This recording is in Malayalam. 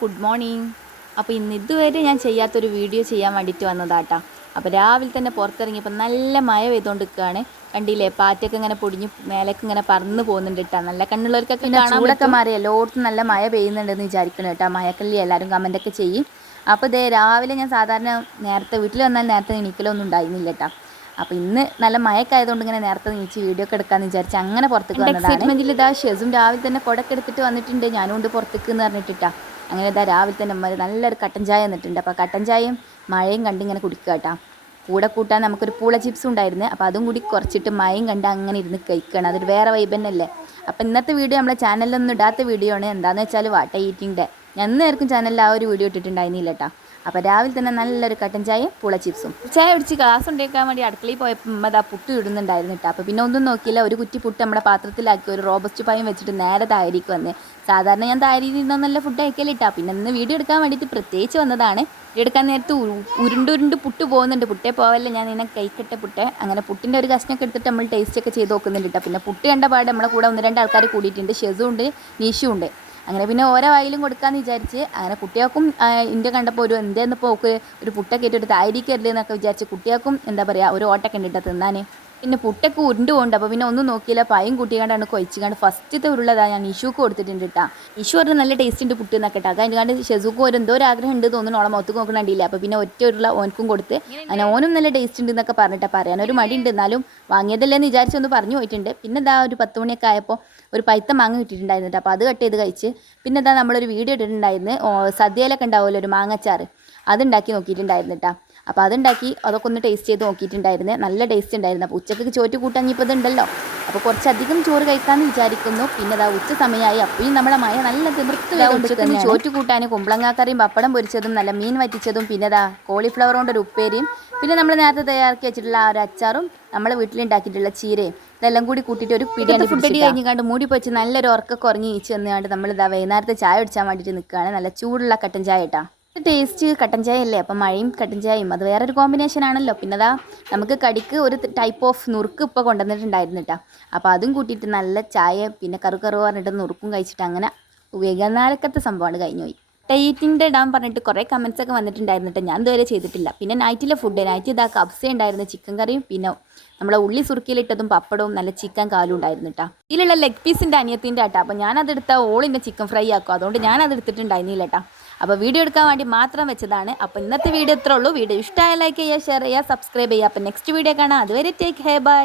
Good morning. അപ്പോൾ ഇതുവരെ ഞാൻ ചെയ്യാത്തൊരു വീഡിയോ ചെയ്യാൻ വേണ്ടിയിട്ട് വന്നതാട്ടാ. അപ്പോൾ രാവിലെ തന്നെ പുറത്തിറങ്ങിയപ്പോൾ നല്ല മഴ പെയ്തുകൊണ്ട് നിൽക്കുകയാണ്. കണ്ടില്ലേ, പാറ്റൊക്കെ ഇങ്ങനെ പൊടിഞ്ഞ് മേലേക്ക് ഇങ്ങനെ പറന്ന് പോകുന്നുണ്ട് കേട്ടോ. നല്ല കണ്ണുള്ളവർക്കൊക്കെ ചൂടൊക്കെ മാറി എല്ലായിടത്തും നല്ല മഴ പെയ്യുന്നുണ്ടെന്ന് വിചാരിക്കണം കേട്ടോ. മഴക്കല്ലി എല്ലാവരും കമൻറ്റൊക്കെ ചെയ്യും. അപ്പോൾ ഇതേ രാവിലെ ഞാൻ സാധാരണ നേരത്തെ വീട്ടിൽ വന്നാൽ നേരത്തെ എണീക്കലൊന്നും ഉണ്ടായിരുന്നില്ല കേട്ടോ. അപ്പോൾ ഇന്ന് നല്ല മഴയൊക്കെ ആയതുകൊണ്ട് ഇങ്ങനെ നേരത്തെ നീച്ച് വീഡിയോ ഒക്കെ എടുക്കാമെന്ന് വിചാരിച്ച് അങ്ങനെ പുറത്തേക്ക് വന്നതാണ്. എക്സൈറ്റ്മെൻറ്റിൽ ഇതാ ഷെസും രാവിലെ തന്നെ കുടക്ക് എടുത്തിട്ട് വന്നിട്ടുണ്ട്. ഞാനും ഉണ്ട് പുറത്തേക്ക് എന്ന് പറഞ്ഞിട്ടാ. അങ്ങനെ ഇതാ രാവിലെ തന്നെ അമ്മ നല്ലൊരു കട്ടൻ ചായ വന്നിട്ടുണ്ട്. അപ്പോൾ കട്ടൻ ചായയും മഴയും കണ്ട് ഇങ്ങനെ കുടിക്കുക കേട്ടോ. കൂടെ കൂട്ടാൻ നമുക്കൊരു പൂള ചിപ്സും ഉണ്ടായിരുന്നു. അപ്പോൾ അതും കൂടി കുറച്ചിട്ട് മഴയും കണ്ട് അങ്ങനെ ഇരുന്ന് കഴിക്കണം. അതൊരു വേറെ വൈബ് തന്നെയല്ലേ. അപ്പോൾ ഇന്നത്തെ വീഡിയോ നമ്മളെ ചാനലിലൊന്നും ഇടാത്ത വീഡിയോ ആണ്. എന്താണെന്ന് വെച്ചാൽ വാട്ട ഈറ്റിംഗ് ഡേ. ഞാൻ ഇന്നായിരിക്കും ചാനലിൽ ആ ഒരു വീഡിയോ ഇട്ടിട്ടുണ്ടായിരുന്നില്ല കേട്ടോ. അപ്പോൾ രാവിലെ തന്നെ നല്ലൊരു കട്ടൻ ചായയും പൂള ചിപ്സും. ചായ പിടിച്ച് ഗ്ലാസ് ഉണ്ടാക്കാൻ വേണ്ടി അടുക്കളയിൽ പോയപ്പോൾ അതാ പുട്ട് ഇടുന്നുണ്ടായിരുന്നു കേട്ടോ. അപ്പോൾ പിന്നെ ഒന്നും നോക്കിയില്ല, ഒരു കുറ്റി പുട്ട് നമ്മുടെ പാത്രത്തിലാക്കി ഒരു റോബസ്റ്റ് പായും വെച്ചിട്ട് നേരെ തായരിക്ക് വന്ന്. സാധാരണ ഞാൻ തായരിയിൽ നിന്നോ നല്ല ഫുഡ് കഴിക്കലിട്ടാ. പിന്നെ ഇന്ന് വീഡിയോ എടുക്കാൻ വേണ്ടിയിട്ട് പ്രത്യേകിച്ച് വന്നതാണ്. എടുക്കാൻ നേരത്ത് ഉരുണ്ട് പുട്ട് പോകുന്നുണ്ട്. പുട്ടേ പോവല്ലേ, ഞാൻ ഇങ്ങനെ കഴിക്കട്ടെ പുട്ടേ. അങ്ങനെ പുട്ടിൻ്റെ ഒരു കഷ്ണമൊക്കെ എടുത്തിട്ട് നമ്മൾ ടേസ്റ്റ് ഒക്കെ ചെയ്ത് നോക്കുന്നുണ്ട് കേട്ടോ. പിന്നെ പുട്ട് കണ്ട പാടെ നമ്മളെ കൂടെ 1-2 ആൾക്കാർ കൂടിയിട്ടുണ്ട്. ഷെസും ഉണ്ട്, നീഷും ഉണ്ട്. അങ്ങനെ പിന്നെ ഓരോ വായിലും കൊടുക്കാമെന്ന് വിചാരിച്ച് അങ്ങനെ കുട്ടികൾക്കും ഇന്ത്യ കണ്ടപ്പോൾ ഒരു എന്തേന്നിപ്പോൾ ഓക്ക് ഒരു പുട്ടൊക്കെ ഇട്ടിട്ട് തായിരിക്കരുത് എന്നൊക്കെ വിചാരിച്ച് കുട്ടികൾക്കും എന്താ പറയുക ഒരു ഓട്ടൊക്കെ ഉണ്ട് തിന്നാൻ. പിന്നെ പുട്ടൊക്കെ ഉരുണ്ട് പോകുന്നുണ്ട്. അപ്പോൾ പിന്നെ ഒന്നും നോക്കിയില്ല, പായും കൂട്ടിക്കാണ്ടാണ് കൊയിച്ചുകാണ്ട് ഫസ്റ്റത്തെ ഉരുളതാണ് ഞാൻ ഇഷുക്ക് കൊടുത്തിട്ടുണ്ട് കേട്ടോ. ഇഷു പറഞ്ഞ് നല്ല ടേസ്റ്റ് ഉണ്ട് പുട്ട് എന്നൊക്കെ കേട്ടോ. അത് കണ്ട് ഷെസുക്ക് ഒരു എന്തോ ഒരു ആഗ്രഹം ഉണ്ട് തോന്നുന്നു, ഓളെ മുഖത്ത് നോക്കണില്ല. അപ്പോൾ പിന്നെ ഒറ്റ ഉരുള ഓനക്കും കൊടുത്ത് അങ്ങനെ ഓനും നല്ല ടേസ്റ്റ് ഉണ്ട് എന്നൊക്കെ പറഞ്ഞിട്ടാണ്. പറയാനൊരു മടി ഉണ്ട്, എന്നാലും വാങ്ങിയതല്ലേന്ന് വിചാരിച്ചൊന്ന് പറഞ്ഞു പോയിട്ടുണ്ട്. പിന്നെ ഇതാ ഒരു 10 മണിയൊക്കെ ആയപ്പോൾ ഒരു പൈത്ത മാങ്ങ കിട്ടിയിട്ടുണ്ടായിരുന്നു കേട്ടോ. അപ്പോൾ അത് കട്ട് ചെയ്ത് കഴിച്ച് പിന്നെ ഇതാ നമ്മളൊരു വീഡിയോ ഇട്ടിട്ടുണ്ടായിരുന്നു. സദ്യയിലൊക്കെ ഉണ്ടാവുമല്ലോ ഒരു മാങ്ങച്ചാറ്, അതുണ്ടാക്കി നോക്കിയിട്ടുണ്ടായിരുന്നു കേട്ടോ. അപ്പോൾ അതുണ്ടാക്കി അതൊക്കെ ഒന്ന് ടേസ്റ്റ് ചെയ്ത് നോക്കിയിട്ടുണ്ടായിരുന്നു. നല്ല ടേസ്റ്റ് ഉണ്ടായിരുന്നു. അപ്പോൾ ഉച്ചയ്ക്ക് ചോറ്റ് കൂട്ടാഞ്ഞിപ്പോൾ ഇതുണ്ടല്ലോ, അപ്പോൾ കുറച്ചധികം ചോറ് കഴിക്കാമെന്ന് വിചാരിക്കുന്നു. പിന്നെ അതാ ഉച്ച സമയമായി. അപ്പോഴും നമ്മുടെ മഴ നല്ല തിമിർത്ത് ചോറ്റ് കൂട്ടാൻ കുമ്പളങ്ങാക്കറിയും പപ്പടം പൊരിച്ചതും നല്ല മീൻ വറ്റിച്ചതും പിന്നെ അതാ കോളിഫ്ലവർ കൊണ്ടൊരു ഉപ്പേരിയും പിന്നെ നമ്മൾ നേരത്തെ തയ്യാറാക്കി വെച്ചിട്ടുള്ള ആ ഒരു അച്ചാറും നമ്മൾ വീട്ടിലുണ്ടാക്കിയിട്ടുള്ള ചീരയും ഇതെല്ലാം കൂടി കൂട്ടിയിട്ട് ഒരു പിടിയാണ് ഫുഡ് അടി കഴിഞ്ഞാണ്ട് മൂടി വെച്ച് നല്ലൊരു ഉറക്കൊക്കെ ഉറങ്ങി ഈച്ച് വന്നുകൊണ്ട് നമ്മളിതാ വൈകുന്നേരത്തെ ചായ കുടിച്ചാൻ വേണ്ടിയിട്ട് നിൽക്കുകയാണ്. നല്ല ചൂടുള്ള കട്ടൻ ചായ കേട്ടോ. ടേസ്റ്റ് കട്ടൻ ചായ അല്ലേ, അപ്പം മഴയും കട്ടൻ ചായയും അത് വേറൊരു കോമ്പിനേഷൻ ആണല്ലോ. പിന്നെ അതാ നമുക്ക് കടിക്ക് ഒരു ടൈപ്പ് ഓഫ് നുറുക്ക് ഇപ്പോൾ കൊണ്ടുവന്നിട്ടുണ്ടായിരുന്നു കേട്ടോ. അപ്പോൾ അതും കൂട്ടിയിട്ട് നല്ല ചായ പിന്നെ കറു പറഞ്ഞിട്ട് നുറുക്കും കഴിച്ചിട്ട് അങ്ങനെ വൈകുന്നേരക്കത്തെ സംഭവമാണ് കഴിഞ്ഞു പോയി. ഈറ്റിംഗ് ഡേ ഇടാൻ പറഞ്ഞിട്ട് കുറേ കമൻസ് ഒക്കെ വന്നിട്ടുണ്ടായിരുന്നു കേട്ടോ. ഞാൻ ഇതുവരെ ചെയ്തിട്ടില്ല. പിന്നെ നൈറ്റിലെ ഫുഡ് നൈറ്റ് ഇതാ കബ്സ ഉണ്ടായിരുന്നു, ചിക്കൻ കറിയും പിന്നെ നമ്മളെ ഉള്ളി സുറുക്കിയിലിട്ടതും പപ്പടവും നല്ല ചിക്കൻ കാലും ഉണ്ടായിരുന്നു കേട്ടോ. ഇതിലുള്ള ലെഗ് പീസിൻ്റെ അനിയത്തിൻ്റെ കേട്ടോ. അപ്പോൾ ഞാനതെടുത്താൽ ഓളിൻ്റെ ചിക്കൻ ഫ്രൈ ആക്കും, അതുകൊണ്ട് ഞാനത് എടുത്തിട്ടുണ്ടായിരുന്നില്ല കേട്ടോ. അപ്പോൾ വീഡിയോ എടുക്കാൻ വേണ്ടി മാത്രം വെച്ചതാണ്. അപ്പോൾ ഇന്നത്തെ വീഡിയോ ഇത്രേ ഉള്ളൂ. വീഡിയോ ഇഷ്ടമായ ലൈക്ക് ചെയ്യുക, ഷെയർ ചെയ്യുക, സബ്സ്ക്രൈബ് ചെയ്യുക. അപ്പോൾ നെക്സ്റ്റ് വീഡിയോ കാണാം. അതുവരെ ടേക്ക് കെയർ, ബൈ.